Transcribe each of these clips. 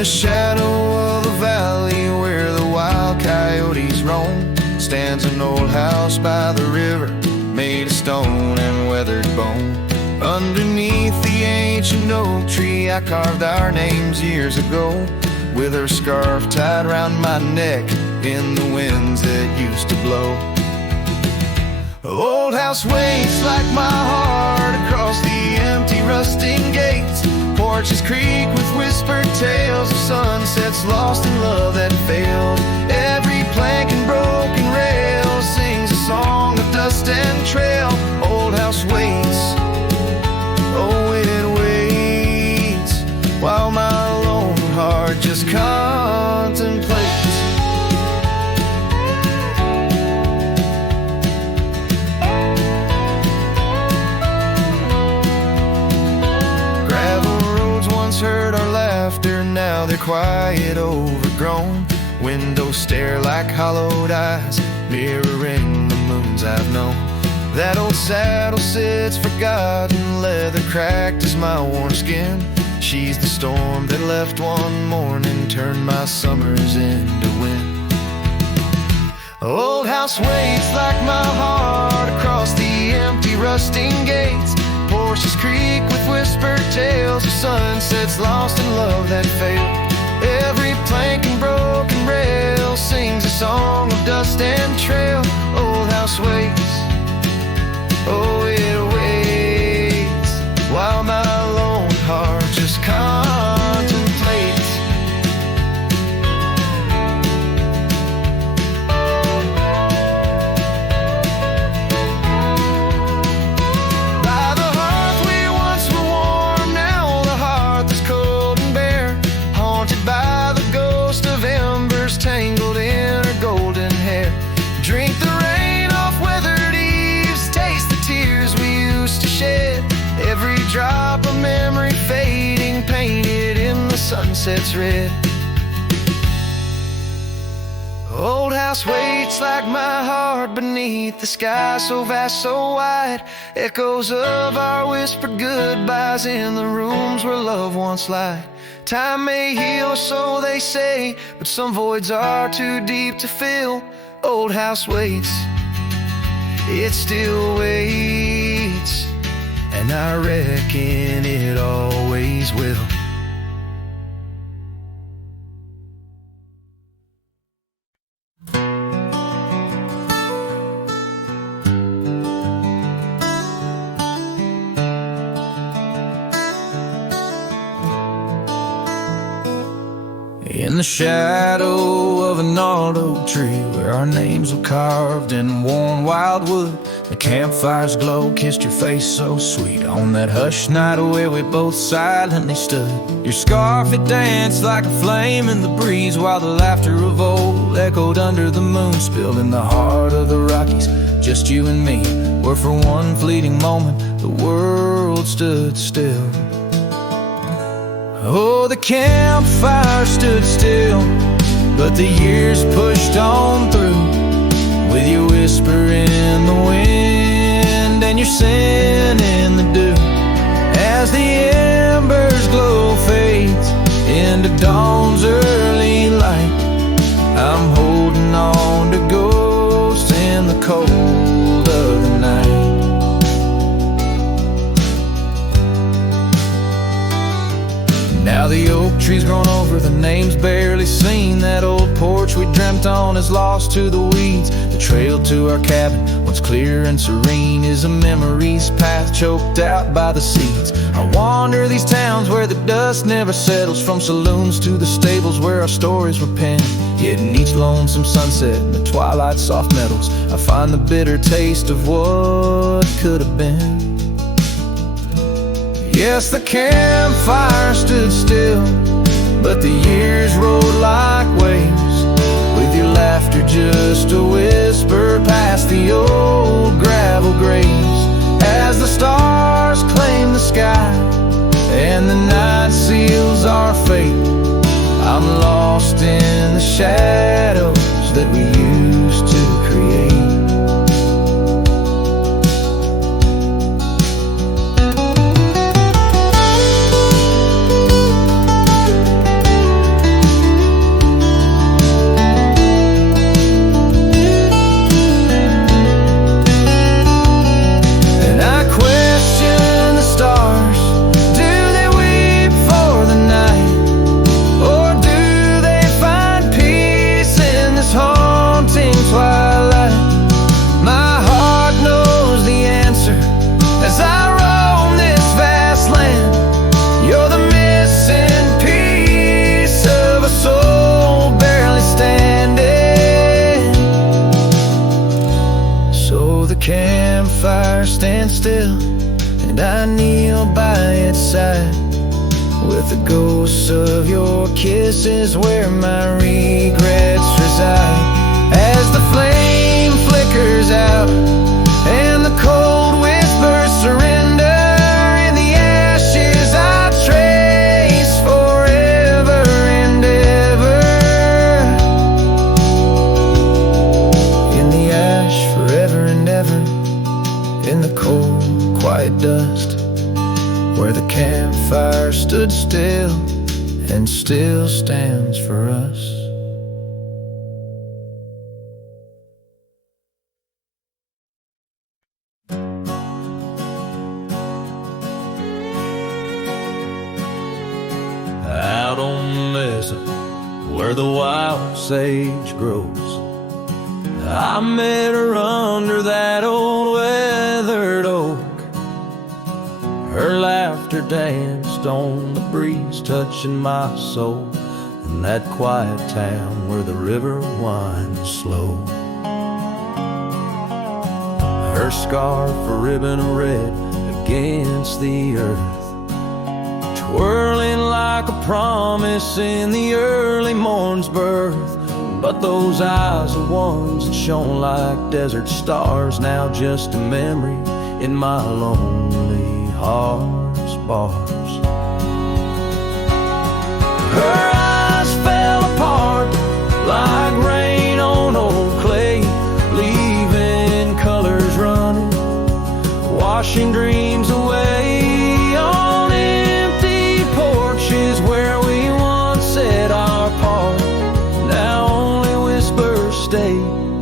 the shadow of the valley where the wild coyotes roam, stands an old house by the river, made of stone and weathered bone. Underneath the ancient oak tree I carved our names years ago, with her scarf tied round my neck in the winds that used to blow. Old house waits like my heart across the empty rusting gates. Porches creak with whispered tales of sunsets lost in love that failed. Every plank and broken rail sings a song of dust and trail. Old house waits, oh it waits, while my lone heart just contemplates. Heard our laughter, now they're quiet, overgrown. Windows stare like hollowed eyes, mirroring the moons I've known. That old saddle sits forgotten, leather cracked as my worn skin. She's the storm that left one morning, turned my summers into wind. Old house waits like my heart across the empty rusting gates. Porches creak with whispered tales of sunsets lost in love that failed. Every plank and broken rail sings a song of dust and trail. Old house waits, oh it waits, while my lone heart just contemplates. Tangled in her golden hair, drink the rain off weathered eaves, taste the tears we used to shed. Every drop of memory fading, painted in the sunset's red. Old house waits like my heart beneath the sky so vast, so wide. Echoes of our whispered goodbyes in the rooms where love once lied. Time may heal, so they say, but some voids are too deep to fill. Old house waits, it still waits, and I reckon it always will. In the shadow of an old oak tree, where our names were carved in worn wildwood, the campfire's glow kissed your face so sweet. On that hushed night where we both silently stood, your scarf it danced like a flame in the breeze, while the laughter of old echoed under the moon, spilled in the heart of the Rockies. Just you and me, where for one fleeting moment the world stood still. Oh, the campfire stood still, but the years pushed on through, with your whisper in the wind and your sin in the dew. As the embers glow fades into dawn's early light, I'm holding on to ghosts in the cold of the night. Now the oak tree's grown over, the name's barely seen. That old porch we dreamt on is lost to the weeds. The trail to our cabin, once clear and serene, is a memory's path choked out by the seeds. I wander these towns where the dust never settles, from saloons to the stables where our stories were penned. Yet in each lonesome sunset, in the twilight's soft metals, I find the bitter taste of what could have been. Yes, the campfire stood still, but the years rolled like waves, with your laughter just a whisper past the old gravel graves. As the stars claim the sky and the night seals our fate, I'm lost in the shadows that we used to create. campfire stands still, and I kneel by its side, with the ghosts of your kisses where my regrets reside. As the flame flickers out and the cold whispers surrender, in the ashes I trace forever and ever. In the ash forever and ever, in the cold quiet dust, where the campfire stood still and still stands for us. Out on the mesa, where the wild sage grows, I met her under that old weathered oak. Her laughter danced on the breeze, touching my soul in that quiet town where the river winds slow. Her scarf a ribbon of red against the earth, twirling like a promise in the early morn's birth. But those eyes are ones that shone like desert stars, now just a memory in my lonely heart's bars. Her eyes fell apart like rain on old clay, leaving colors running, washing dreams away on empty porches where we once said our part. Now only whispers stay,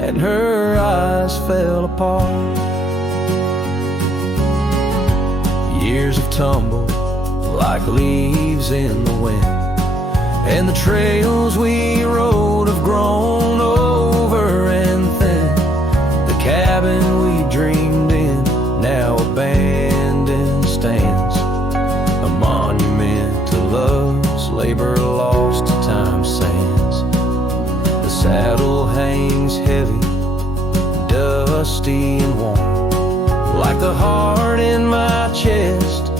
and her eyes fell apart. Years have tumbled like leaves in the wind, and the trails we rode have grown over and thin. The cabin we dreamed in now abandoned stands, a monument to love's labor lost to time's sands. The saddle hangs heavy, dusty and warm, like the heart in my chest,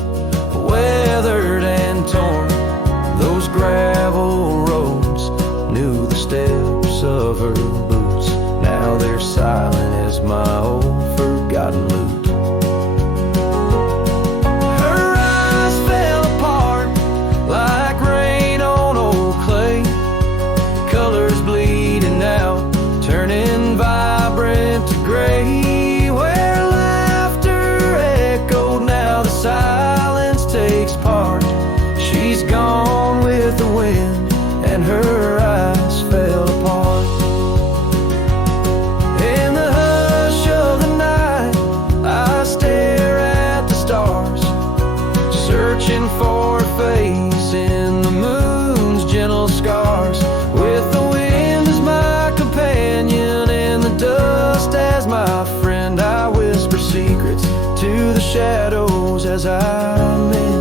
weathered and torn. Those gravel roads knew the steps of her boots, now they're silent as my old forgotten lute. Her eyes fell apart like rain on old clay, colors bleeding out, turning vibrant to gray, where laughter echoed, now the silence takes part. She's gone with the wind, and her eyes fell apart. In the hush of the night, I stare at the stars, searching for a face in the moon's gentle scars, with the wind as my companion and the dust as my friend. I whisper secrets to the shadows as I mend.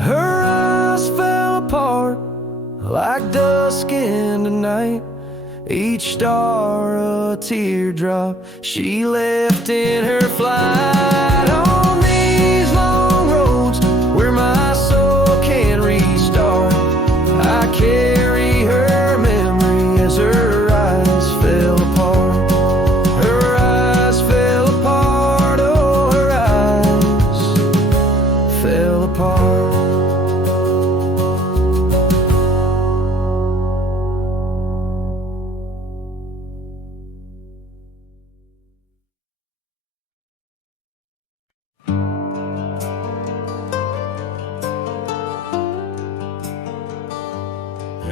Her eyes fell apart like dusk into night, each star a teardrop she left in her flight. On these long roads where my soul can restart, I carry her memory as her eyes fell apart. Her eyes fell apart, oh, her eyes fell apart.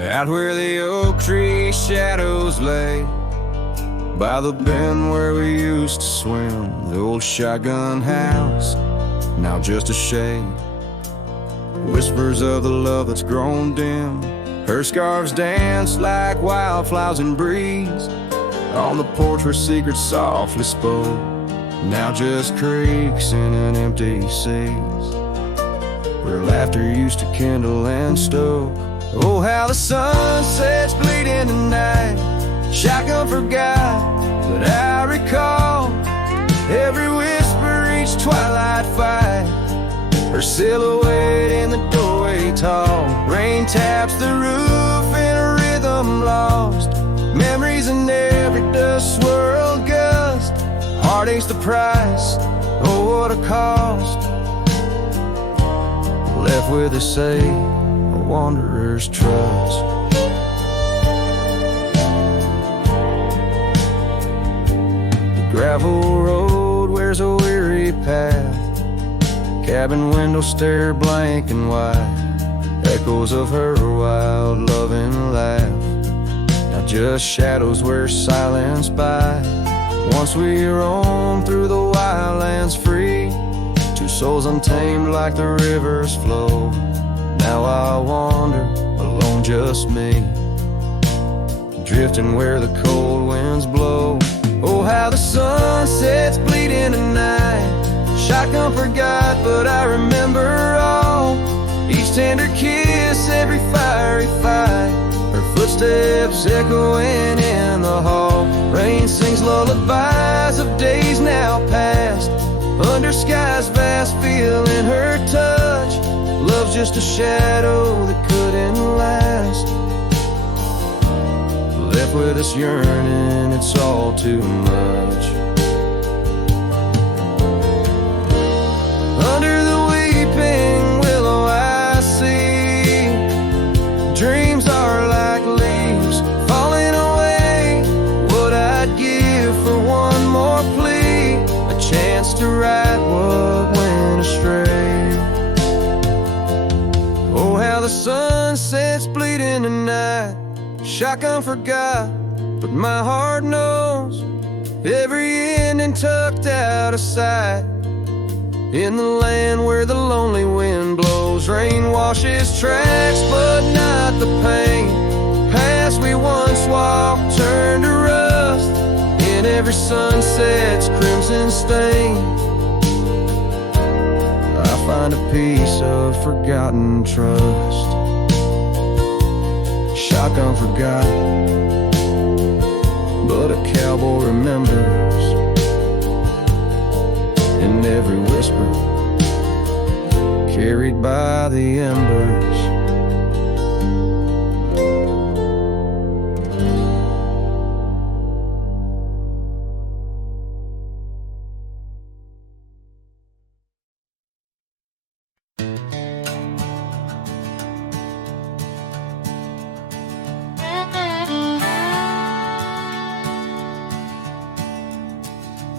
Out where the oak tree shadows lay, by the bend where we used to swim, the old shotgun house, now just a shade. Whispers of the love that's grown dim, her scarves dance like wildflowers in breeze. On the porch where secrets softly spoke, now just creaks in an empty seas, where laughter used to kindle and stoke. Oh, how the sun sets bleeding tonight, shotgun forgot her silhouette in the doorway tall. Rain taps the roof in a rhythm lost. Memories in every dust swirled gust. Heartache's the price, oh what a cost. Left with a say, a wanderer's trust. The gravel road wears a weary path. Cabin window stare blank and white. Echoes of her wild loving laugh. Now just shadows where silence by. Once we roam through the wildlands free, two souls untamed like the river's flow. Now I wander alone, just me, drifting where the cold winds blow. Oh, how the sunsets bleed into night. Shotgun forgot, but I remember all. Each tender kiss, every fiery fight. Her footsteps echoing in the hall. Rain sings lullabies of days now past. Under skies vast, feeling her touch. Love's just a shadow that couldn't last. Left with us yearning, it's all too much. Under the weeping willow I see dreams are like leaves falling away. What I'd give for one more plea, a chance to right what went astray. Oh, how the sunsets bleed in the night. Shotgun forgot, but my heart knows every ending tucked out of sight. In the land where the lonely wind blows, rain washes tracks, but not the pain. Paths we once walked turn to rust. In every sunset's crimson stain, I find a piece of forgotten trust. Shotgun forgot, but a cowboy remembers. In every whisper carried by the embers.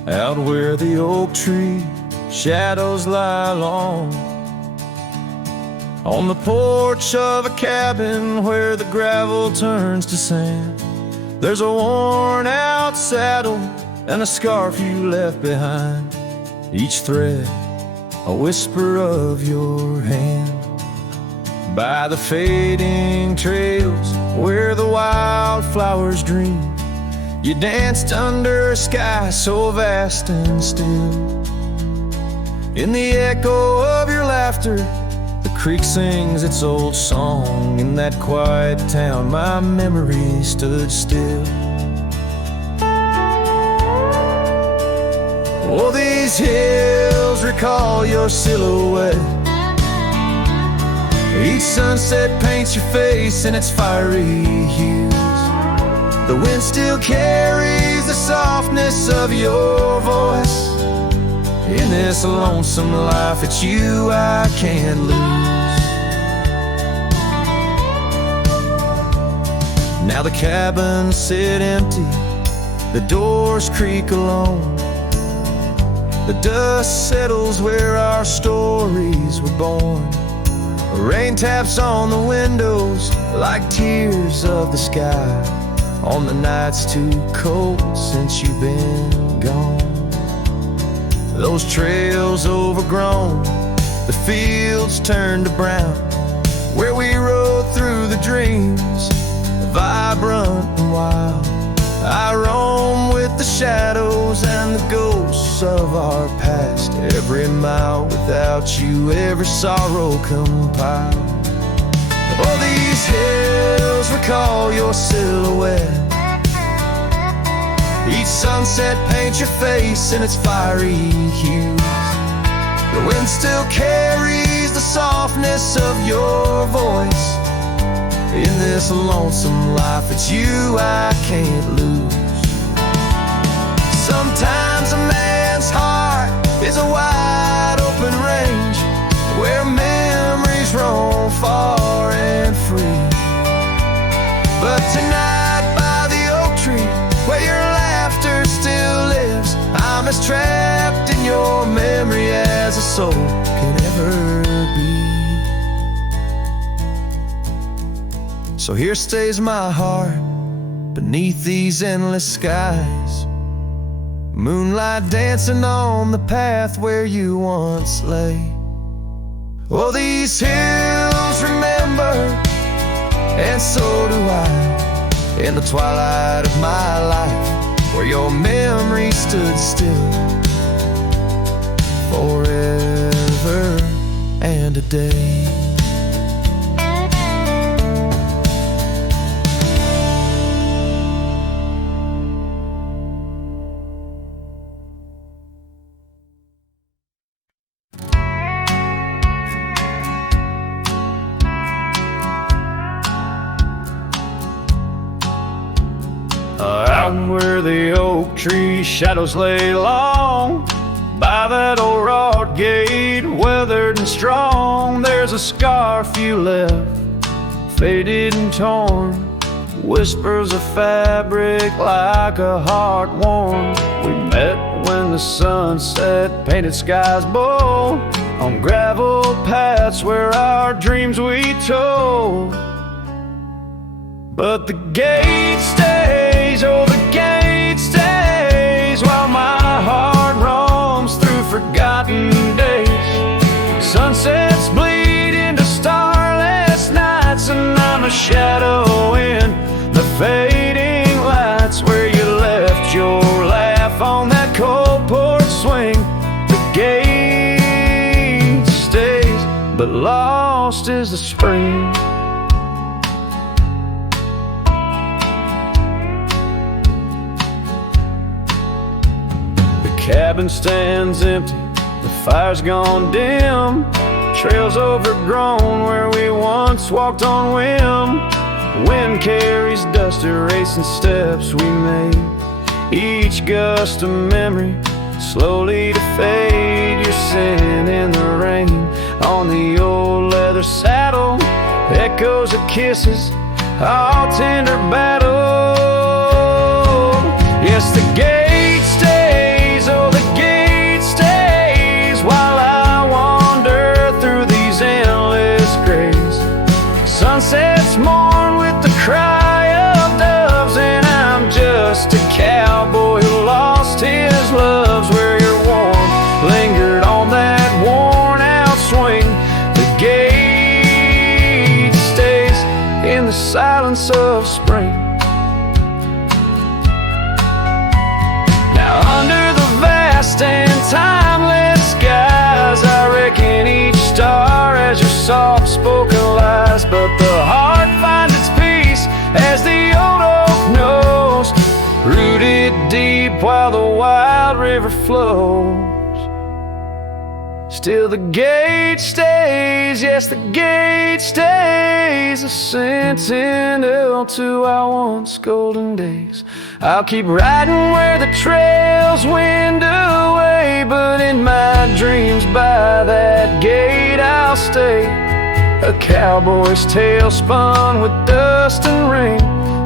Out where the oak tree shadows lie long, on the porch of a cabin where the gravel turns to sand, there's a worn out saddle and a scarf you left behind. Each thread a whisper of your hand. By the fading trails where the wildflowers dream, you danced under a sky so vast and still. In the echo of your laughter, the creek sings its old song. In that quiet town, my memory stood still. Oh, these hills recall your silhouette. Each sunset paints your face in its fiery hues. The wind still carries the softness of your voice. In this lonesome life, it's you I can't lose. Now the cabins sit empty, the doors creak alone. The dust settles where our stories were born. Rain taps on the windows like tears of the sky. On the nights too cold since you've been gone. Those trails overgrown, the fields turned to brown, where we rode through the dreams, vibrant and wild. I roam with the shadows and the ghosts of our past. Every mile without you, every sorrow compiled. Oh, these hills recall your silhouette. Each sunset paints your face in its fiery hues. The wind still carries the softness of your voice. In this lonesome life, it's you I can't lose. Sometimes a man's heart is a wide open range where memories roam far and free. But tonight by the oak tree, where your laughter still lives, I'm as trapped in your memory as a soul can ever be. So here stays my heart beneath these endless skies, moonlight dancing on the path where you once lay. Oh, these hills remember, and so do I, in the twilight of my life, where your memory stood still forever and a day. Out where the oak tree shadows lay long, by that old wrought gate, weathered and strong, there's a scarf you left, faded and torn, whispers of fabric like a heart worn. We met when the sunset painted skies bold, on gravel paths where our dreams we told. But the gate stays, oh the gate stays, while my heart roams through forgotten days. Sunsets bleed into starless nights, and I'm a shadow in the fading lights, where you left your laugh on that cold porch swing. The gate stays, but lost is the spring. Cabin stands empty, the fire's gone dim, trails overgrown where we once walked on whim. Wind carries dust, erasing steps we made, each gust of memory slowly to fade. You're sitting in the rain on the old leather saddle, echoes of kisses, all tender battle. Yes, the gate stays, oh the gate stays, while I wander through these endless grays. Sunsets mourn with the cry of doves, and I'm just a cowboy who lost his loves, where your warmth lingered on that worn out swing. The gate stays in the silence of spring. Under the vast and timeless skies, I reckon each star as your soft-spoken lies. But the heart finds its peace as the old oak knows, rooted deep while the wild river flows. Still the gate stays, yes the gate stays, a sentinel to our once golden days. I'll keep riding where the trails wind away, but in my dreams by that gate I'll stay. A cowboy's tale spun with dust and rain.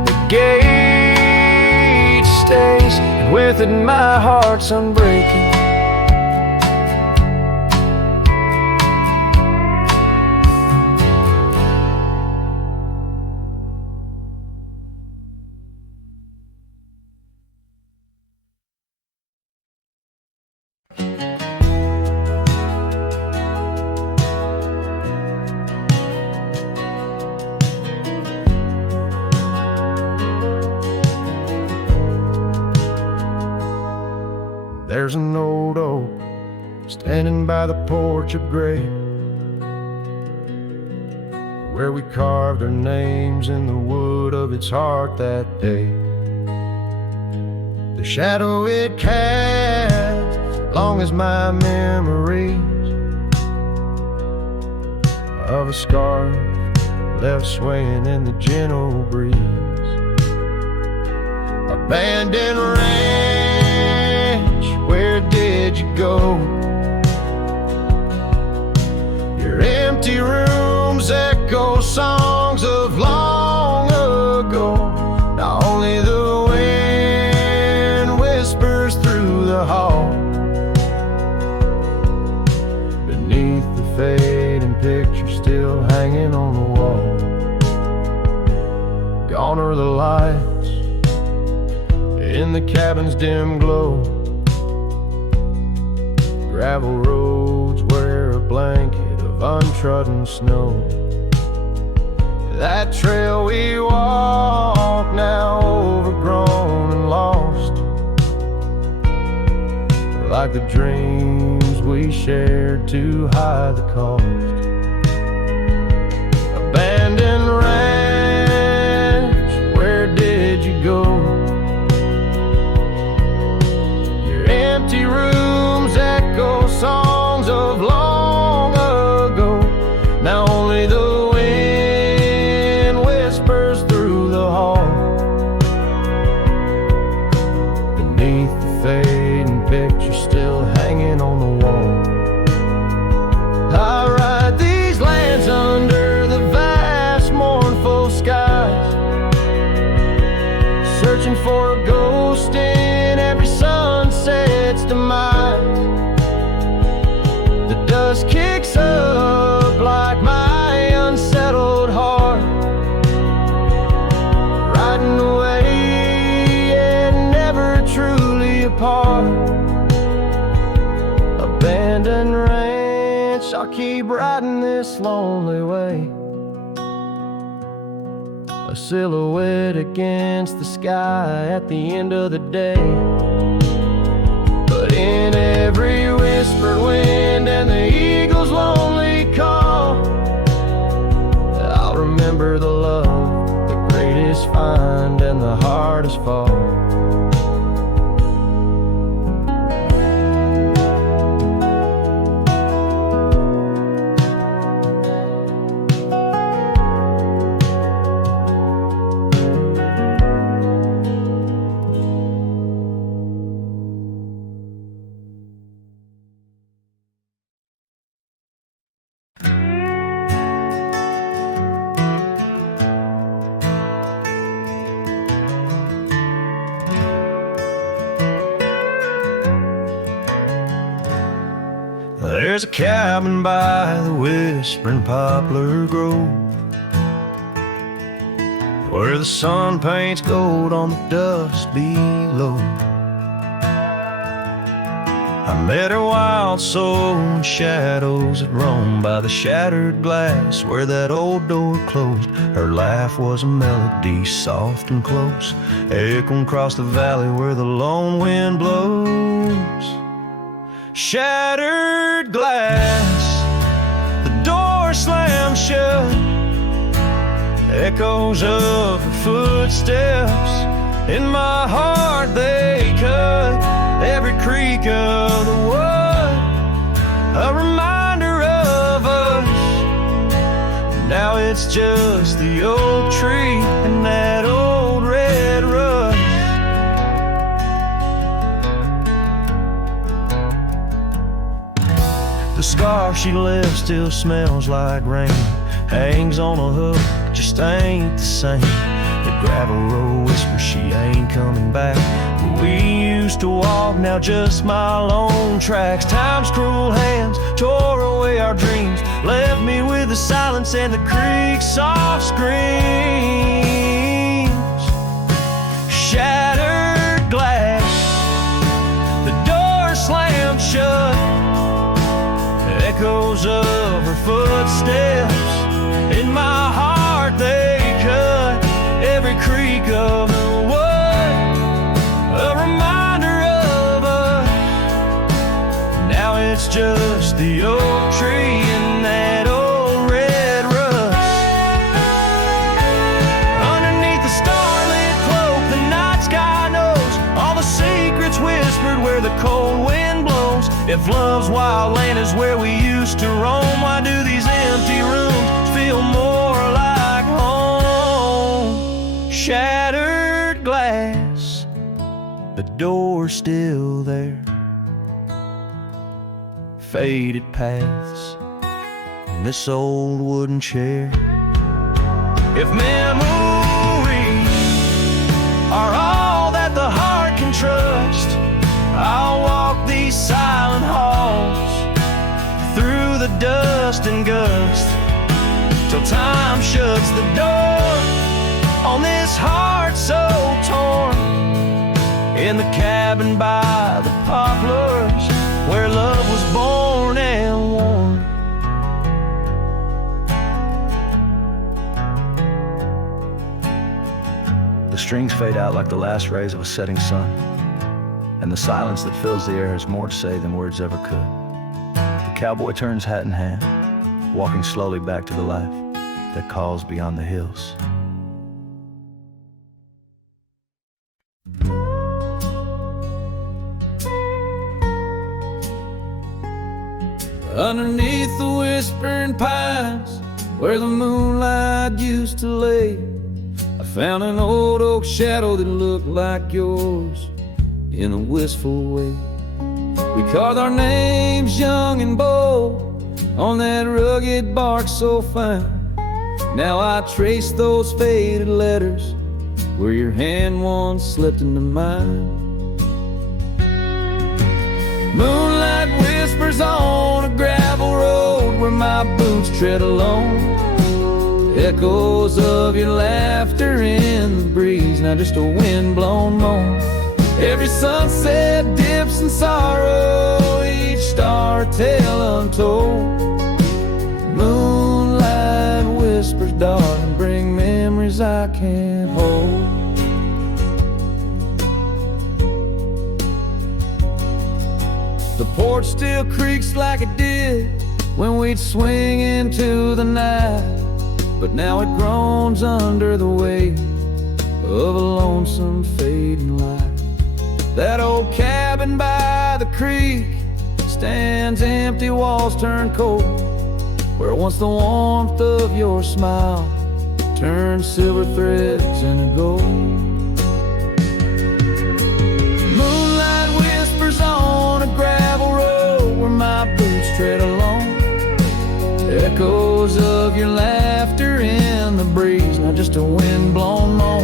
The gate stays, and with it my heart's unbreaking. There's an old oak standing by the porch of gray, where we carved our names in the wood of its heart that day. The shadow it cast, long as my memories, of a scarf left swaying in the gentle breeze. Abandoned ranch, where did you go? Your empty rooms echo songs of long ago. Now only the wind whispers through the hall. Beneath the fading picture still hanging on the wall. Gone are the lights in the cabin's dim glow. Gravel roads wear a blanket of untrodden snow. That trail we walk now overgrown and lost, like the dreams we shared to hide the cost. Abandoned ranch, where did you go? Your empty rooms echo songs of long ago. Now only the wind whispers through the hall. Beneath the fading picture still hanging on the wall. I ride these lands under the vast mournful skies, searching for a ghost in every sunset's demise. The dust kicks up like my unsettled heart, riding away and never truly apart. Abandoned ranch, I'll keep riding this lonely way, a silhouette against the sky at the end of the day. But in every whispered wind and the eagle's lonely call, I'll remember the love, the greatest find and the hardest fall. There's a cabin by the whispering poplar grove, where the sun paints gold on the dust below. I met her wild soul in shadows that roamed by the shattered glass where that old door closed. Her laugh was a melody soft and close, echoing across the valley where the lone wind blows. Shattered glass, the door slammed shut, echoes of her footsteps in my heart they cut. Every creak of the wood, a reminder of us. Now it's just the oak tree and that old red rust. The scar she left still smells like rain, hangs on a hook, just ain't the same. The gravel road whispers she ain't coming back, but we used to walk, now just my lone tracks. Time's cruel hands tore away our dreams, left me with the silence and the creek's soft screams. Shattered glass, the door slammed shut, echoes of her footsteps in my heart they cut. Every creak of the wood, a reminder of us. Now it's just the oak tree and that old red rust. Underneath the starlit cloak, the night sky knows all the secrets whispered where the cold wind blows. If love's wild land is where we used to roam, why do these empty rooms shattered glass, the door's still there. Faded paths, and this old wooden chair. If memories are all that the heart can trust, I'll walk these silent halls through the dust and gust till time shuts the door on this heart so torn. In the cabin by the poplars where love was born and worn. The strings fade out like the last rays of a setting sun, and the silence that fills the air has more to say than words ever could. The cowboy turns hat in hand, walking slowly back to the life that calls beyond the hills. Underneath the whispering pines, where the moonlight used to lay, I found an old oak shadow that looked like yours in a wistful way. We carved our names young and bold on that rugged bark so fine. Now I trace those faded letters where your hand once slipped into mine. Moonlight whispers on a gravel road where my boots tread alone. Echoes of your laughter in the breeze, now just a wind-blown moan. Every sunset dips in sorrow, each star a tale untold. Moonlight whispers, darling, bring memories I can't hold. The porch still creaks like it did when we'd swing into the night, but now it groans under the weight of a lonesome fading light. That old cabin by the creek stands empty, walls turn cold, where once the warmth of your smile turned silver threads into gold. Moonlight whispers on a gravel road where my boots tread alone. Echoes of your laughter in the breeze, not just a wind-blown moan.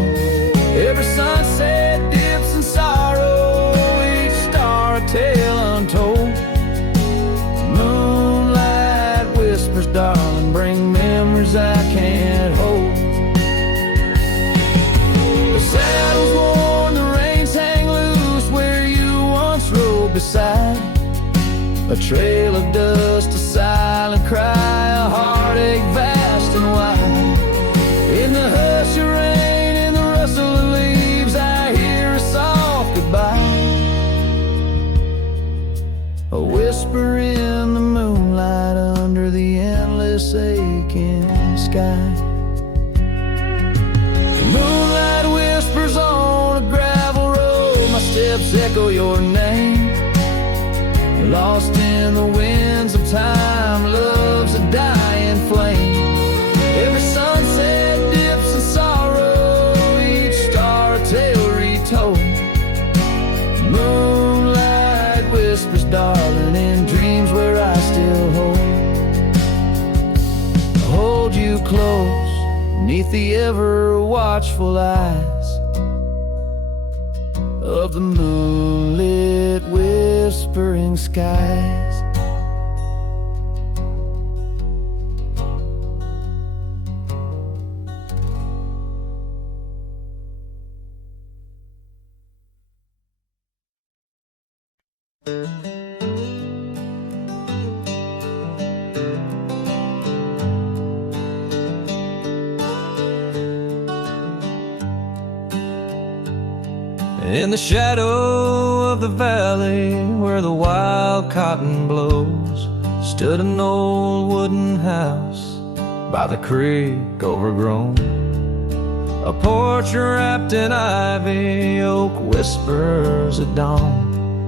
Every sunset dips in sorrow, each star a tale untold. Moonlight whispers, darling, bring memories I can't hold. The saddle's worn, the reins hang loose where you once rode beside. A trail of dust, a silent cry, a heartache vast and wide. In the hush of rain, in the rustle of leaves, I hear a soft goodbye. A whisper in the moonlight under the endless aching sky. The moonlight whispers on a gravel road, my steps echo your name. Lost in the winds of time, love's a dying flame. Every sunset dips in sorrow, each star a tale retold. Moonlight whispers, darling, in dreams where I still hold you close, neath the ever watchful eyes of the moonlit whispering skies. In the shadow of the valley where the wild cotton blows, stood an old wooden house by the creek overgrown. A porch wrapped in ivy, oak whispers at dawn.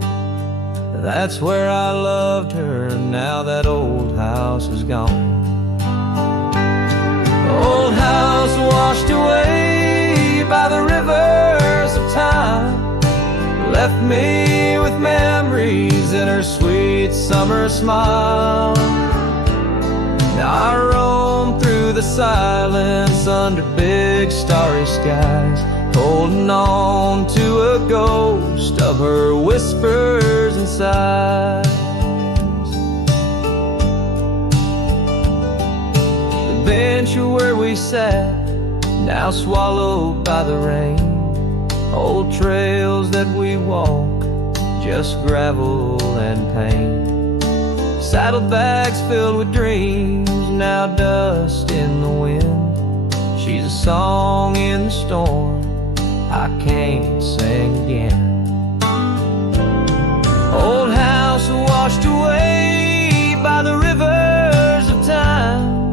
That's where I loved her, now that old house is gone. Old house washed away, by the rivers of time, left me with memories in her sweet summer smile. Now I roam through the silence under big starry skies, holding on to a ghost of her whispers and sighs. The bench where we sat, now swallowed by the rain. Old trails that we walk, just gravel and pain. Saddlebags filled with dreams, now dust in the wind. She's a song in the storm I can't sing again. Old house washed away by the rivers of time,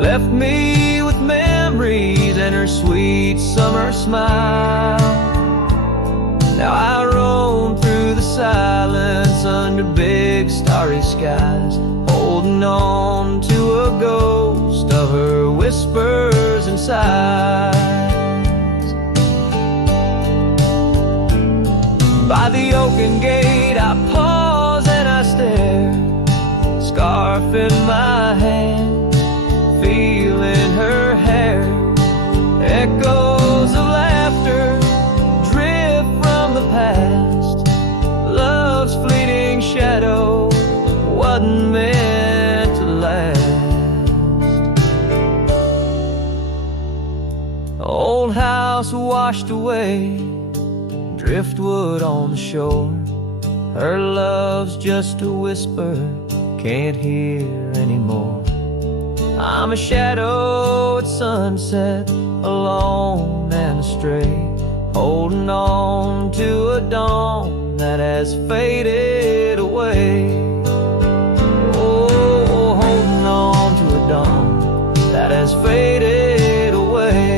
left me with memories and her sweet summer smile. Now I roam through the silence under big starry skies, holding on to a ghost of her whispers and sighs. By the oaken gate I pause and I stare, scarf in my hand, feeling her hair. Echoes of laughter drift from the past. Love's fleeting shadow wasn't meant to last. Old house washed away, driftwood on the shore. Her love's just a whisper, can't hear anymore. I'm a shadow at sunset, alone and astray, holding on to a dawn that has faded away. Oh, holding on to a dawn that has faded away.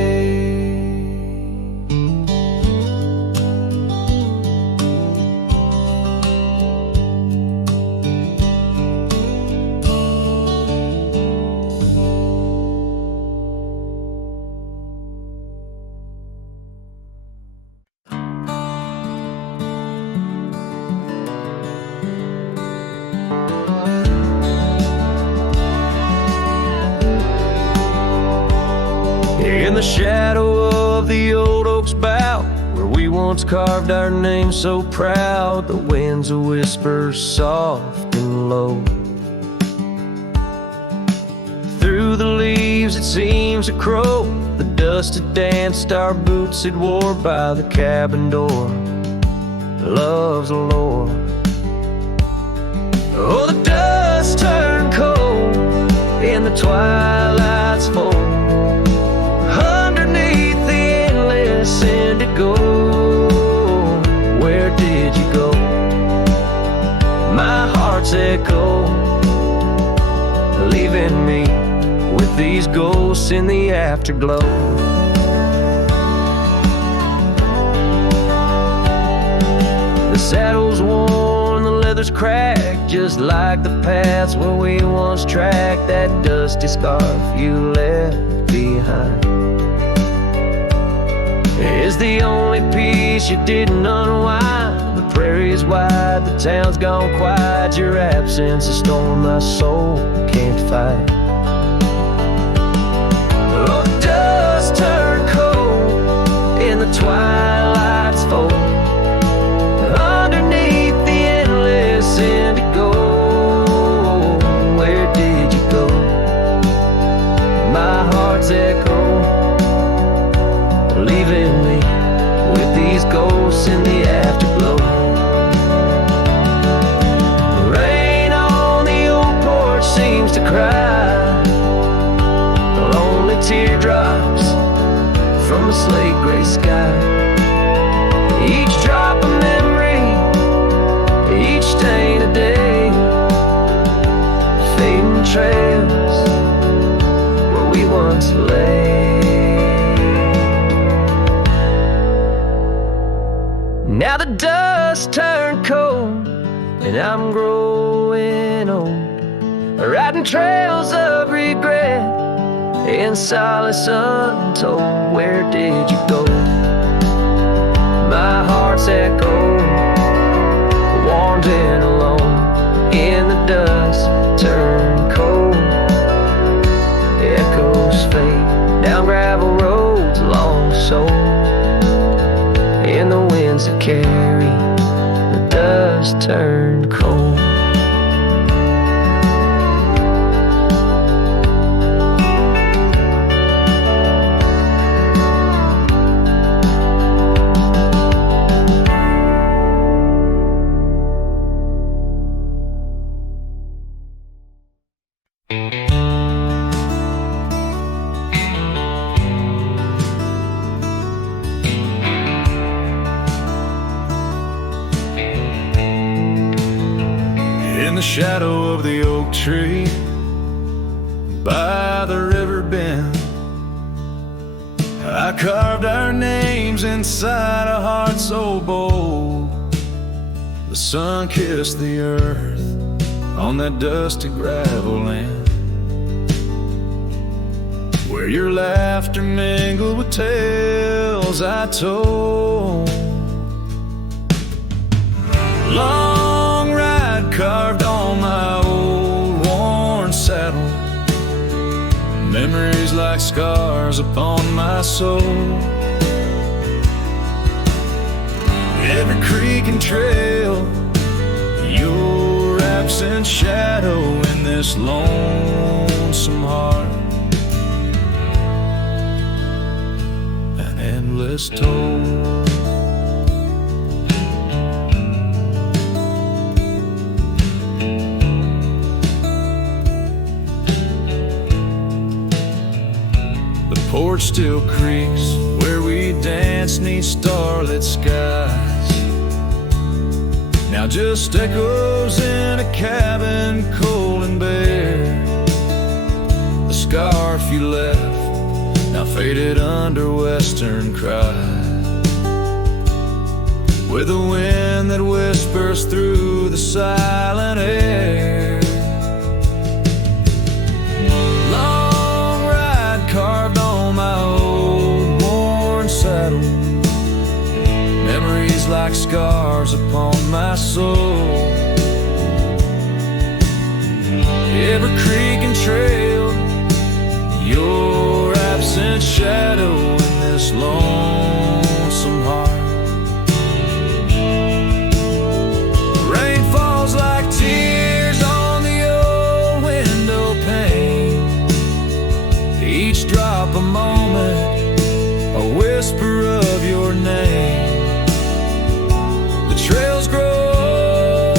In the shadow of the old oak's bough, where we once carved our name so proud, the wind's a whisper soft and low. Through the leaves it seems to crow, the dust had danced our boots had wore by the cabin door. Love's allure. Oh, the dust turned cold in the twilight's fold. Indigo, where did you go? My heart's echo, leaving me with these ghosts in the afterglow. The saddle's worn, the leather's cracked, just like the paths where we once tracked that dusty scarf you left behind. Is the only piece you didn't unwind. The prairie's wide, the town's gone quiet. Your absence, a storm my soul can't fight. Oh, the dust turned cold in the twilight's fold. Underneath the endless indigo, where did you go? My heart's echo, leaving me with these ghosts in the afterglow. Rain on the old porch seems to cry, lonely teardrops from the slate gray sky. Each drop a memory, each stain a day, fading trails where we once lay. Now the dust turned cold and I'm growing old, riding trails of regret in solace untold. Where did you go? hands that carry the dust turned cold. In the shadow of the oak tree by the river bend, I carved our names inside a heart so bold. The sun kissed the earth on that dusty gravel land, where your laughter mingled with tales I told. Long ride carved on my old worn saddle, memories like scars upon my soul. Every creek and trail, your absent shadow in this lonesome heart, an endless toll. Porch still creaks where we dance 'neath starlit skies, now just echoes in a cabin cold and bare. The scarf you left now faded under western cries, with a wind that whispers through the silent air. Long ride carved on my old worn saddle, memories like scars upon my soul. Every creek and trail, your absent shadow in this lonesome heart. Rain falls like tears on the old window pane, each drop a moment, a whisper of your name. The trails grow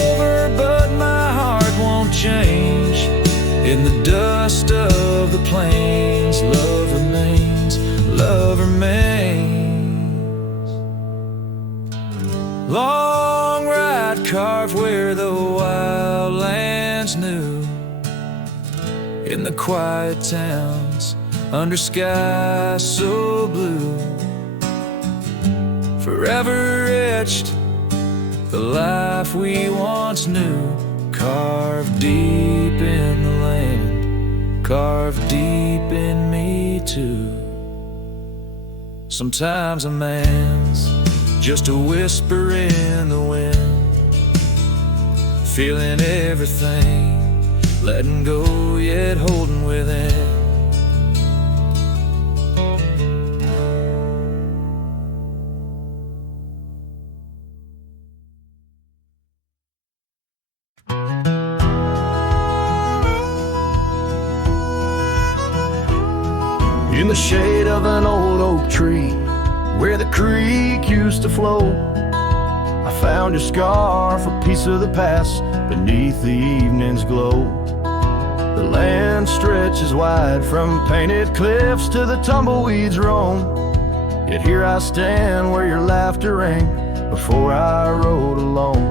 over, but my heart won't change. In the dust of the plains, love remains, love remains. Long ride carved where the wildlands knew, in the quiet towns under skies so blue. Forever etched the life we once knew, carved deep in the land, carved deep in me too. Sometimes a man's just a whisper in the wind, feeling everything, letting go yet holding within. In the shade of an old oak tree, where the creek used to flow, I found your scarf, a piece of the past, beneath the evening's glow. The land stretches wide from painted cliffs to the tumbleweeds roam, yet here I stand where your laughter rang before I rode alone.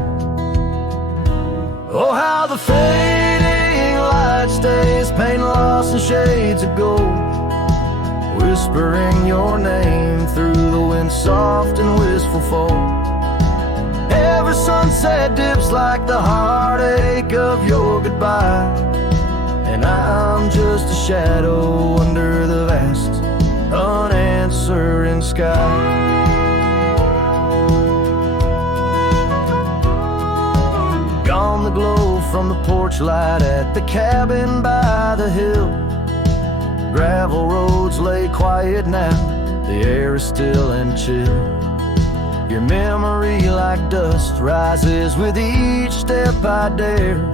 Oh, how the fading light stays, paint lost in shades of gold, whispering your name through the wind, soft and wistful fold. Every sunset dips like the heartache of your goodbye, and I'm just a shadow under the vast, unanswering sky. Gone the glow from the porch light at the cabin by the hill. Gravel roads lay quiet now, the air is still and chill. Your memory like dust rises with each step I dare.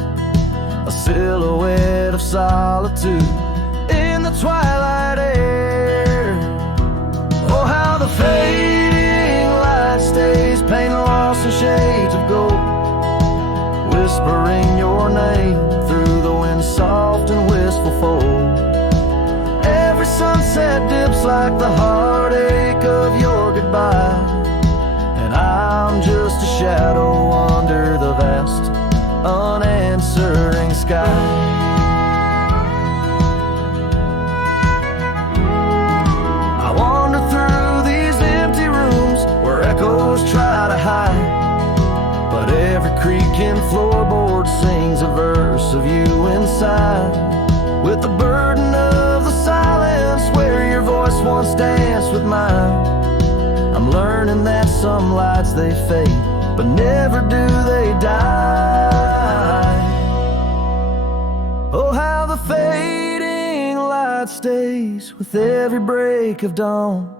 A silhouette of solitude in the twilight air. Oh, how the fading light stays, painting lost in shades of gold, whispering your name through the wind's soft and wistful fold. Every sunset dips like the heartache of your goodbye, and I'm just a shadow under the vast, unanswering sky. I wander through these empty rooms where echoes try to hide, but every creaking floorboard sings a verse of you inside. With the burden of the silence where your voice once danced with mine, I'm learning that some lights they fade, but never do they die. Oh, how the fading light stays with every break of dawn,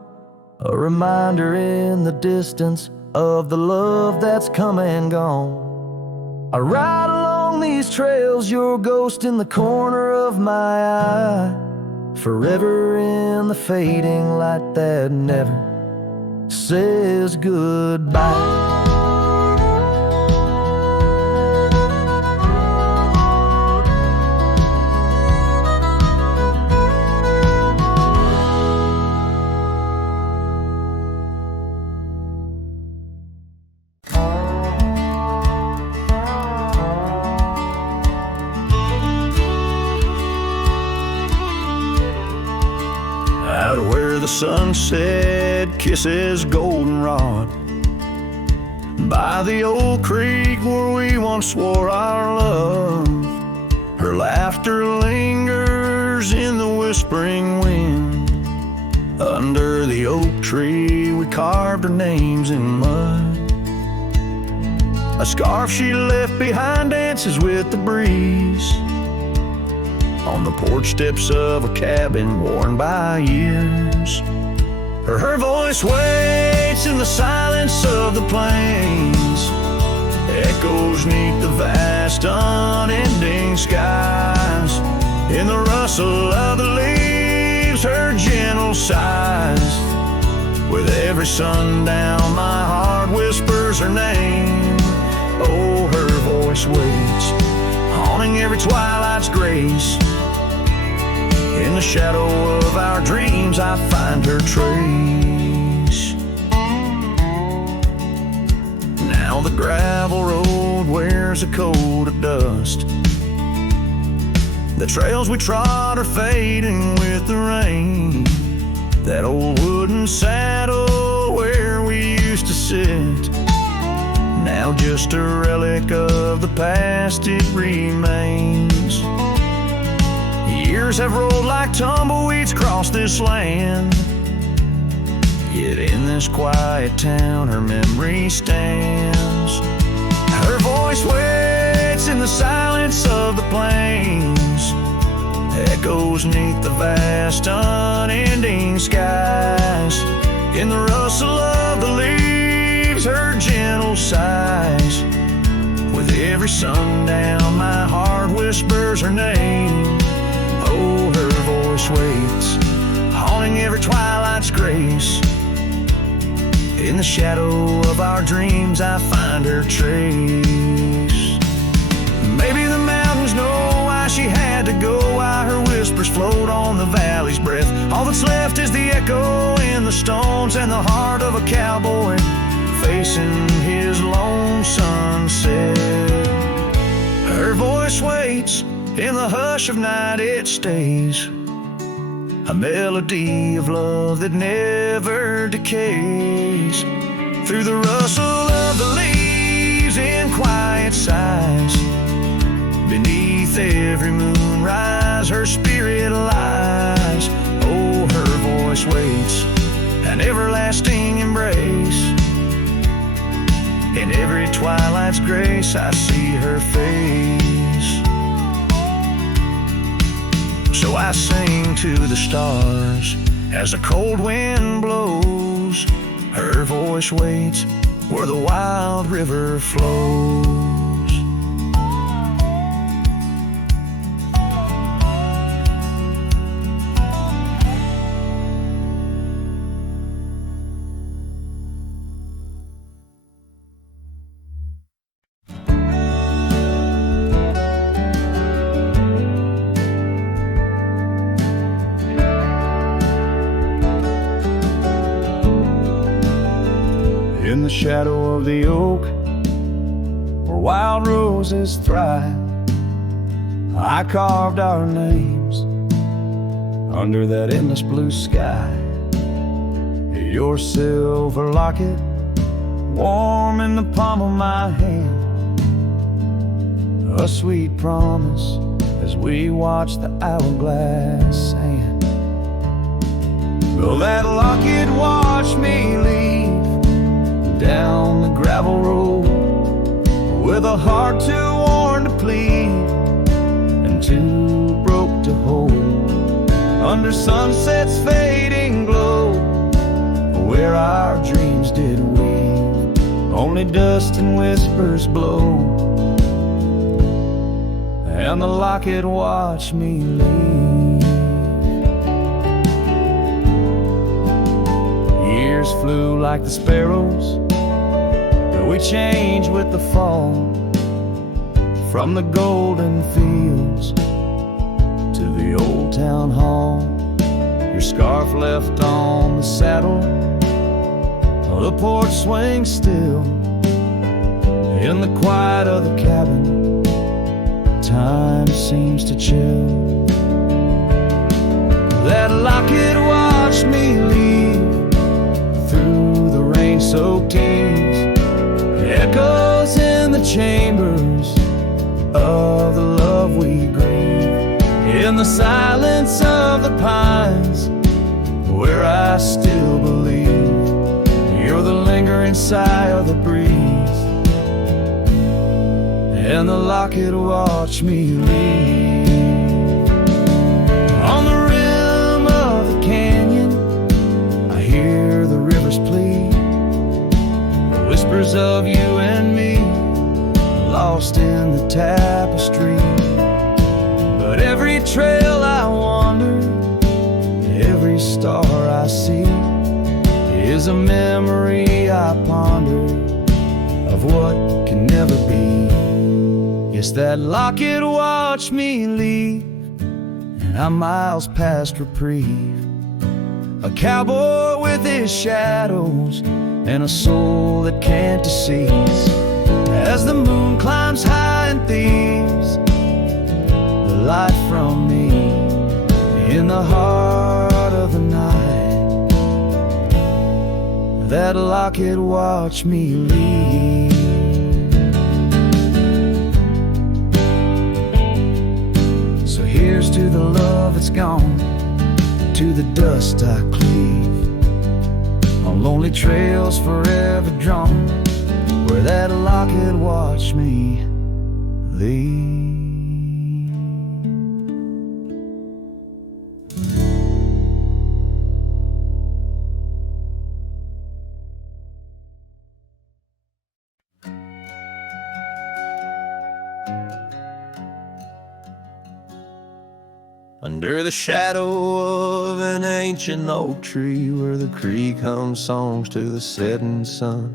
a reminder in the distance of the love that's come and gone. I ride along these trails, your ghost in the corner of my eye, forever in the fading light that never says goodbye. Out where the sunset kisses goldenrod, by the old creek where we once swore our love, her laughter lingers in the whispering wind. Under the oak tree we carved our names in mud. A scarf she left behind dances with the breeze on the porch steps of a cabin worn by years. Her voice waits in the silence of the plains, echoes neath the vast unending skies. In the rustle of the leaves, her gentle sighs. With every sundown my heart whispers her name. Oh, her voice waits, haunting every twilight's grace. In the shadow of our dreams I find her trace. Now the gravel road wears a coat of dust. The trails we trod are fading with the rain. That old wooden saddle where we used to sit, now just a relic of the past it remains. Years have rolled like tumbleweeds across this land, yet in this quiet town her memory stands. Her voice waits in the silence of the plains, echoes neath the vast unending skies. In the rustle of the leaves her gentle sighs. With every sundown my heart whispers her name. Oh, her voice waits, haunting every twilight's grace. In the shadow of our dreams I find her trace. Maybe the mountains know why she had to go, why her whispers float on the valley's breath. All that's left is the echo in the stones and the heart of a cowboy facing his lone sunset. Her voice waits, in the hush of night it stays, a melody of love that never decays. Through the rustle of the leaves in quiet sighs, beneath every moonrise her spirit lies. Oh, her voice waits, an everlasting embrace. In every twilight's grace I see her face. So I sing to the stars as the cold wind blows. Her voice waits where the wild river flows. In the shadow of the oak, where wild roses thrive, I carved our names under that endless blue sky. Your silver locket, warm in the palm of my hand, a sweet promise as we watch the hourglass sand. Will that locket watch me leave down the gravel road, with a heart too worn to plead and too broke to hold, under sunset's fading glow, where our dreams did weave, only dust and whispers blow, and the locket watched me leave. Years flew like the sparrows, we changed with the fall, from the golden fields to the old town hall. Your scarf left on the saddle, the porch swings still. In the quiet of the cabin, time seems to chill. That locket watched me leave through the rain-soaked tears, echoes in the chambers of the love we grieve, in the silence of the pines, where I still believe you're the lingering sigh of the breeze, and the locket watched me leave. On the rim of the canyon, I hear the river's plea, whispers of you and me, lost in the tapestry. But every trail I wander, every star I see, is a memory I ponder of what can never be. Yes, that locket watched me leave, and I'm miles past reprieve, a cowboy with his shadows and a soul that can't deceive. As the moon climbs high and thieves the light from me, in the heart of the night, that locket watched me leave. So here's to the love that's gone, to the dust I cleave, on lonely trails forever drawn, where that locket watched me leave. Under the shadow of an ancient oak tree, where the creek hums songs to the setting sun,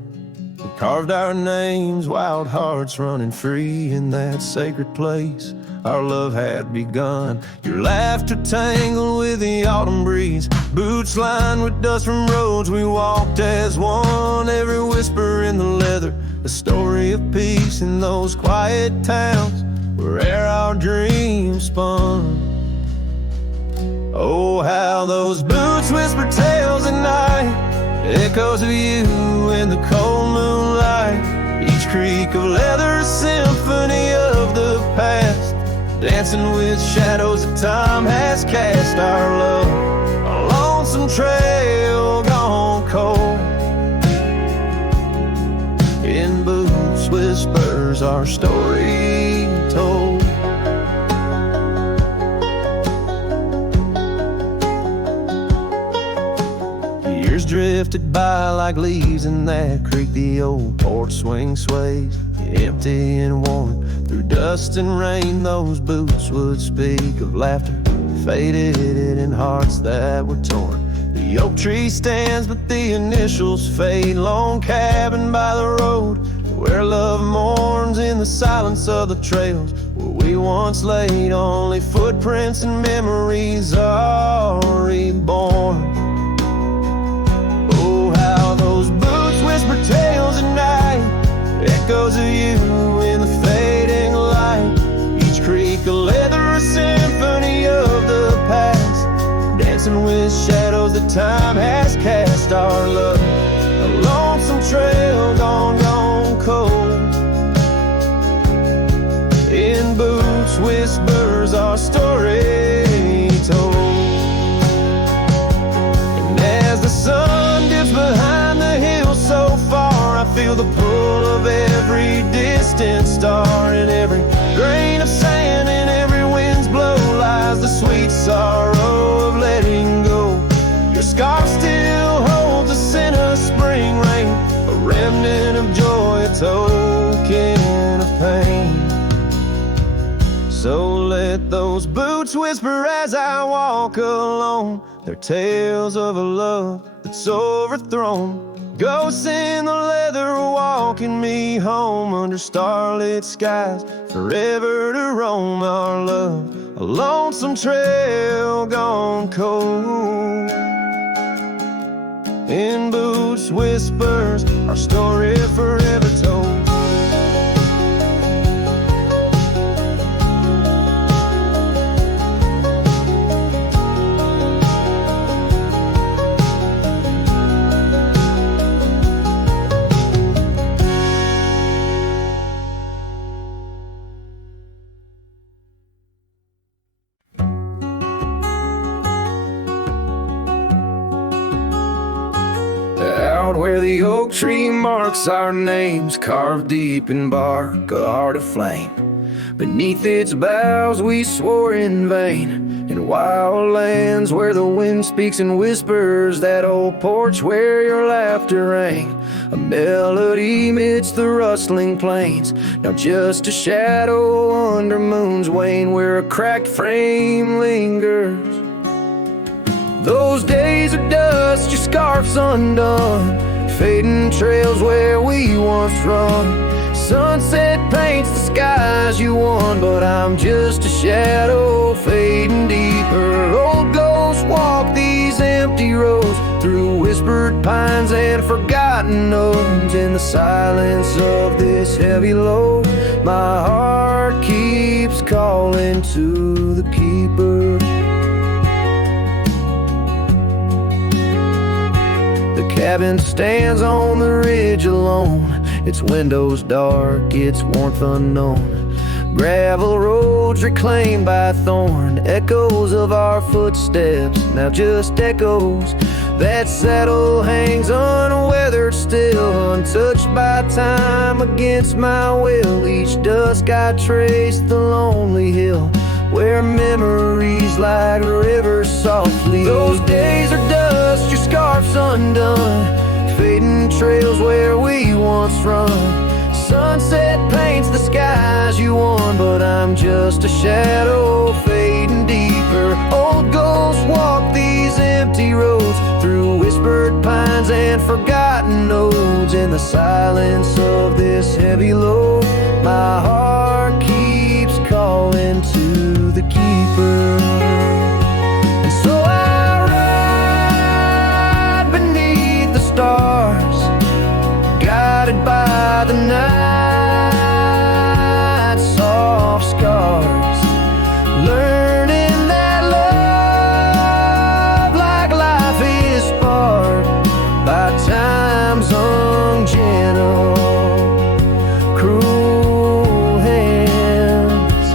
we carved our names, wild hearts running free in that sacred place our love had begun. Your laughter tangled with the autumn breeze, boots lined with dust from roads we walked as one. Every whisper in the leather, a story of peace in those quiet towns where our dreams spun. Oh, how those boots whisper tales at night, echoes of you in the cold moonlight. Each creak of leather, a symphony of the past, dancing with shadows that time has cast. Our love, a lonesome trail gone cold. In boots whispers our story told. Years drift drifted by like leaves in that creek. The old porch swing sways, empty and worn. Through dust and rain, those boots would speak of laughter faded in hearts that were torn. The oak tree stands, but the initials fade. Lone cabin by the road, where love mourns in the silence of the trails where we once laid. Only footprints and memories are reborn. Oh, how those boots whisper tales at night, echoes of you in the fading light. Each creak a leather, a symphony of the past, dancing with shadows that time has cast. Our love, a lonesome trail gone cold. In boots whispers our story told. And as the sun dips behind the hills so far, I feel the pull of every distant star. In every grain of sand, in every wind's blow, lies the sweet sorrow of letting go. Your scarf still holds a scent of spring rain, a remnant of joy, a token of pain. So let those boots whisper as I walk alone, their tales of a love that's overthrown. Ghosts in the leather walking me home, under starlit skies, forever to roam. Our love, a lonesome trail gone cold. In boots whispers our story forever told. Out where the oak tree marks our names, carved deep in bark, a heart of flame. Beneath its boughs we swore in vain, in wild lands where the wind speaks and whispers, that old porch where your laughter rang, a melody amidst the rustling plains. Now just a shadow under moon's wane, where a cracked frame lingers. Those days of dust, your scarf's undone, fading trails where we once run. Sunset paints the skies you won, but I'm just a shadow fading deeper. Old ghosts walk these empty roads, through whispered pines and forgotten notes. In the silence of this heavy load, my heart keeps calling to the keeper. The cabin stands on the ridge alone, its windows dark, its warmth unknown. Gravel roads reclaimed by thorn, echoes of our footsteps, now just echoes. That saddle hangs unweathered still, untouched by time against my will. Each dusk I trace the lonely hill, where memories like rivers softly. Those days are dust, your scarf's undone, fading trails where we once run. Sunset paints the skies you won, but I'm just a shadow fading deeper. Old ghosts walk these empty roads, through whispered pines and forgotten notes. In the silence of this heavy load, my heart keeps calling to the keeper. And so I ride beneath the stars, guided by the night, soft scars, learning that love, like life, is sparred by time's ungentle, cruel hands.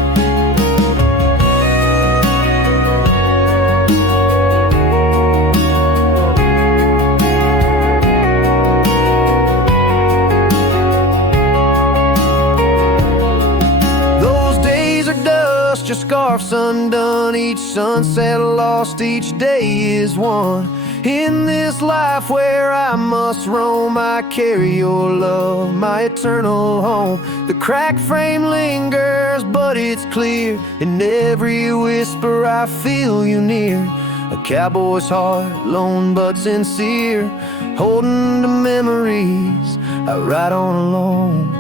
Those days are dust, your scarf's undone, each sunset lost, each day is one. In this life where I must roam, I carry your love, my eternal home. The cracked frame lingers, but it's clear. In every whisper I feel you near. A cowboy's heart, lone but sincere, holding the memories I ride on alone.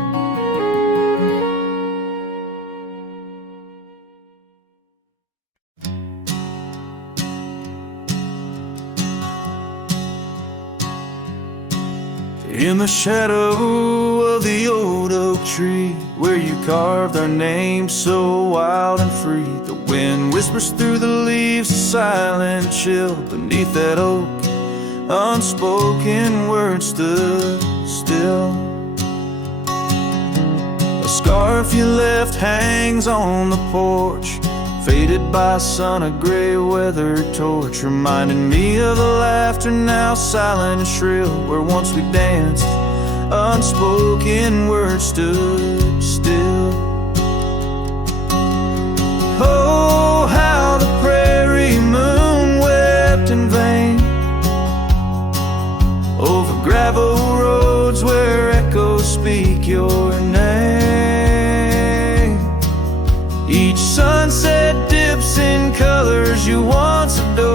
In the shadow of the old oak tree, where you carved our names so wild and free, the wind whispers through the leaves, a silent chill. Beneath that oak, unspoken words stood still. A scarf you left hangs on the porch, faded by sun, a gray weathered torch, reminding me of the laughter now silent and shrill, where once we danced, unspoken words stood still. Oh, how the prairie moon wept in vain over gravel roads where echoes speak your name. Each sunset dips in colors you once adored,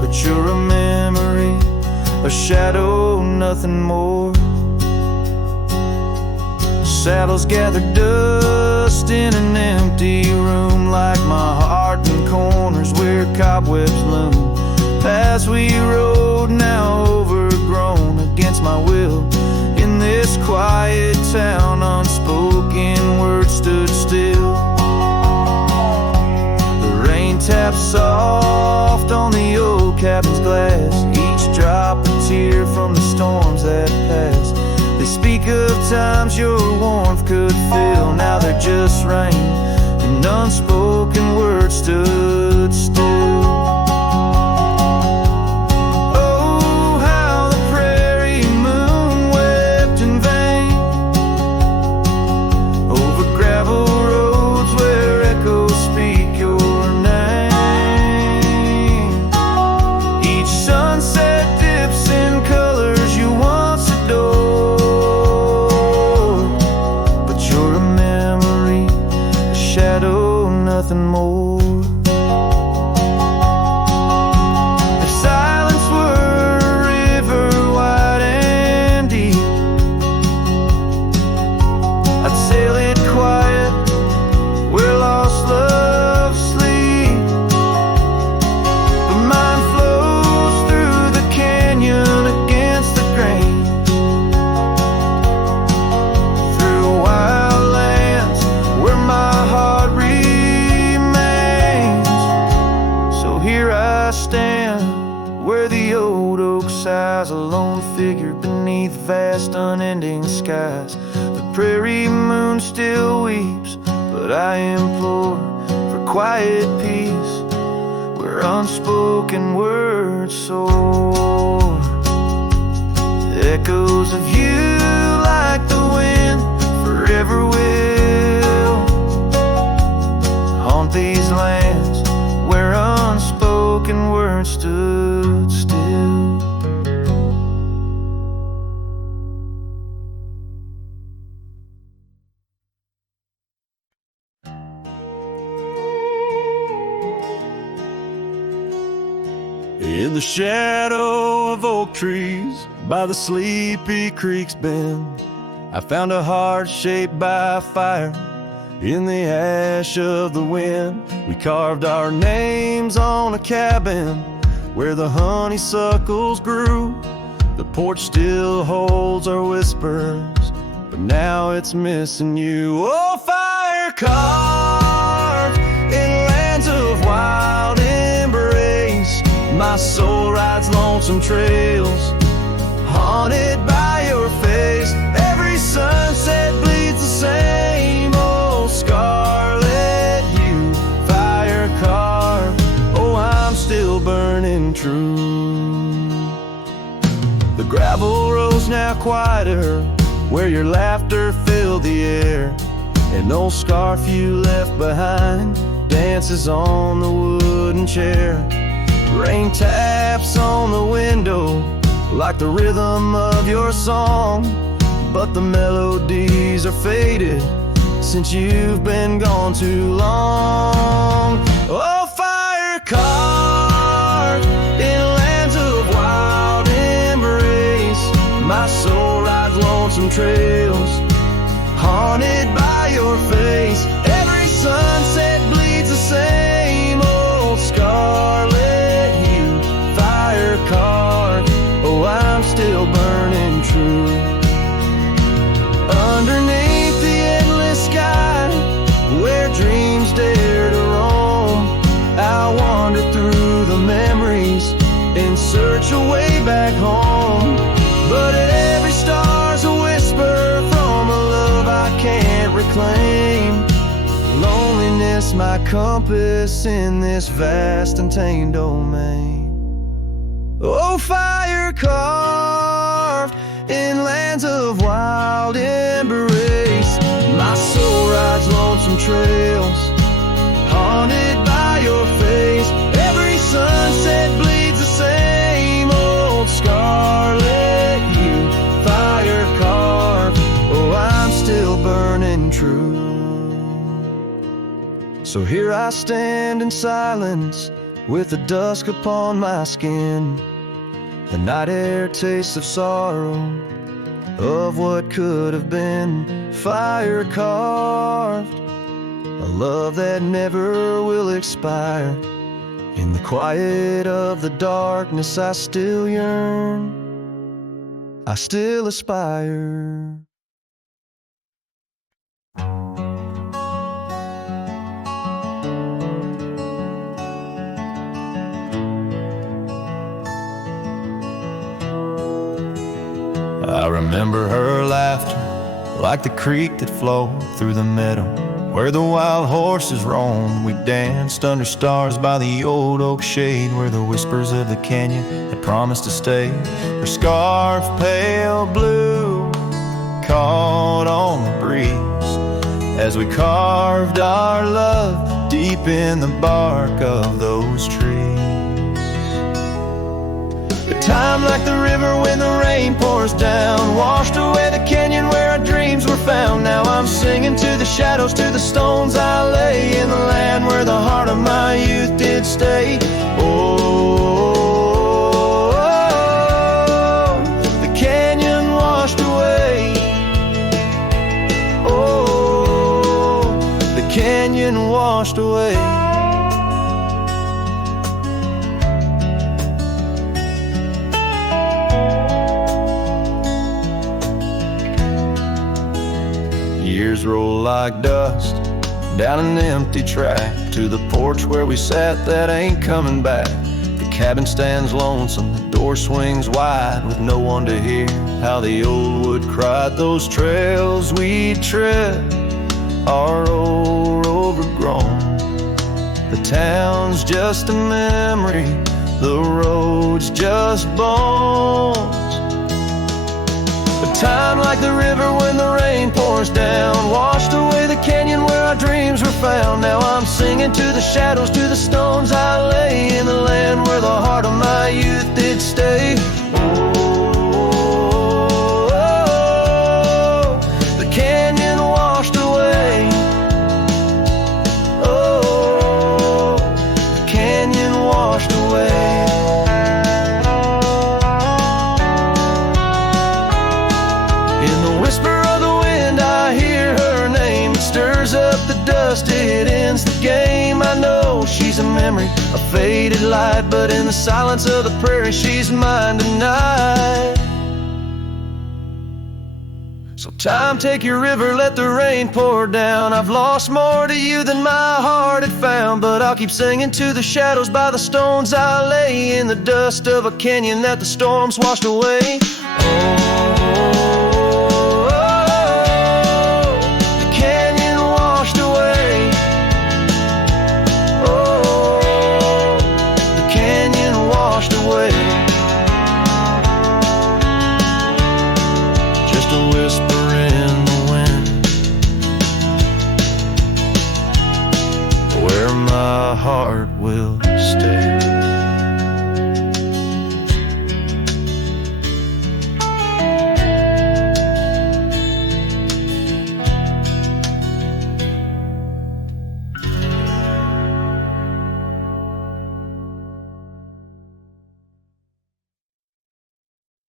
but you're a memory, a shadow, nothing more. Saddles gather dust in an empty room, like my heart in corners where cobwebs loom. Paths we rode, now overgrown against my will. In this quiet town, unspoken words stood still. The rain taps soft on the old cabin's glass, each drop a tear from the storms that passed. They speak of times your warmth could fill, now they're just rain, and unspoken words stood still. Nothing more. If silence were a river wide and deep, I'd sail it quiet where lost love sleep. But mine flows through the canyon against the grain, through wild lands where my heart here I stand, where the old oak sighs, a lone figure beneath vast unending skies. The prairie moon still weeps, but I implore for quiet peace, where unspoken words soar. Echoes of you like the wind forever will haunt these lands where unspoken words stood still. In the shadow of oak trees by the sleepy creek's bend, I found a heart shaped by fire. In the ash of the wind, we carved our names on a cabin where the honeysuckles grew. The porch still holds our whispers, but now it's missing you. Oh, fire carved in lands of wild embrace, my soul rides lonesome trails, haunted by your face. Every sunset bleeds the same old scarlet hue, fire carved. Oh, I'm still burning true. The gravel road's now quieter, where your laughter filled the air. An old scarf you left behind dances on the wooden chair. Rain taps on the window like the rhythm of your song, but the melodies are faded since you've been gone too long. Oh, fire carved in lands of wild embrace, my soul rides lonesome trails, haunted by your face. Every sunset bleeds the same old scarlet hue, fire carved, oh, I'm still burning true. Underneath the endless sky, where dreams dare to roam, I wander through the memories in search of way back home. But every star's a whisper from a love I can't reclaim. Loneliness my compass in this vast and tamed domain. Oh, fire carved in lands of wild embrace, my soul rides lonesome trails, haunted by your face. Every sunset bleeds the same old scarlet hue, fire carved, oh, I'm still burning true. So here I stand in silence with the dusk upon my skin. The night air tastes of sorrow, of what could have been. Fire carved, a love that never will expire. In the quiet of the darkness I still yearn, I still aspire. I remember her laughter like the creek that flowed through the meadow where the wild horses roamed. We danced under stars by the old oak shade where the whispers of the canyon had promised to stay. Her scarf pale blue caught on the breeze as we carved our love deep in the bark of those trees. Time like the river when the rain pours down, washed away the canyon where our dreams were found. Now I'm singing to the shadows, to the stones I lay in the land where the heart of my youth did stay. Oh, the canyon washed away. Oh, the canyon washed away. Years roll like dust down an empty track to the porch where we sat that ain't coming back. The cabin stands lonesome, the door swings wide with no one to hear how the old wood cried. Those trails we tread are old, overgrown. The town's just a memory, the road's just bones. Time like the river when the rain pours down, washed away the canyon where our dreams were found. Now I'm singing to the shadows, to the stones I lay in the land where the heart of my youth did stay. Oh, the canyon washed away. Oh, the canyon washed away. It ends the game. I know she's a memory, a faded light, but in the silence of the prairie she's mine tonight. So time, take your river, let the rain pour down. I've lost more to you than my heart had found, but I'll keep singing to the shadows by the stones I lay in the dust of a canyon that the storms washed away. Just a whisper in the wind, where my heart will stay.